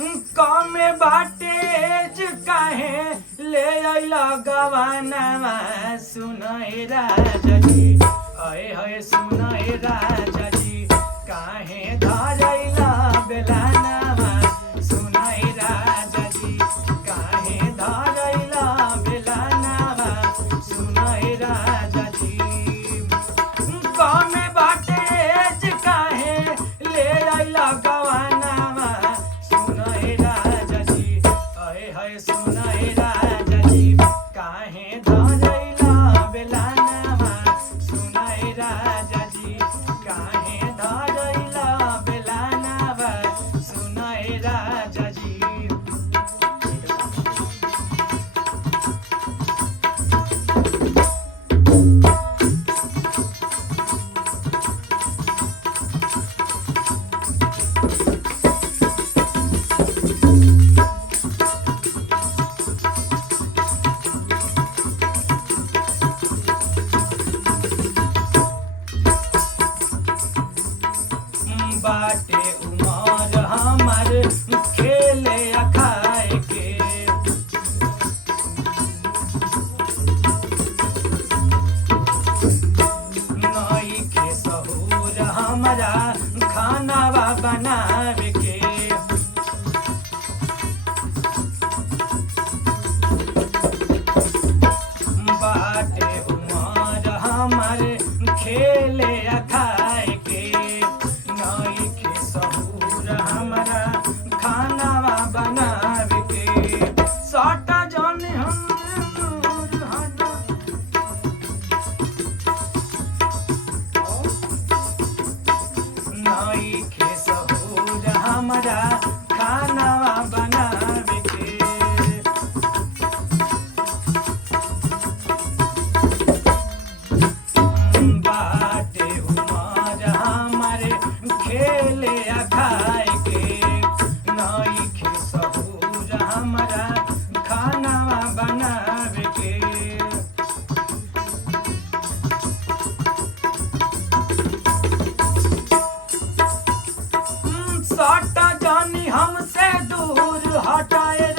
कमे बाटे काहे ले अइला गवानामा सुन हे राजा जी अय हय सुन हे राजा जी काहे धरैला बेलानामा सुन हे राजा जी काहे धरैला बेलानामा सुन हे राजा जी कमे बाटे काहे ले अइला गवानामा सुन हे राजा जी अय हय सुन हे राजा जी काहे धरैला बेलानामा सुन हे राजा जी काहे धरैला बेलानामा सुन हे राजा जी बाटे उमर हमार खेले आ खाए के नई के सहूर हमारा खानावा बनावे के बाटे उमर हमार खेले आ खाए के नई के सहूर हमारा खानावा बनावे के साटा जाने हम हटा नई के सहूर हमारा खानावा बनावे के बाटे उमर हमारे खेले आ खाए के नई के सहूर हमारा खानावा बनावे के सटा जानी हमसे दूर हटाए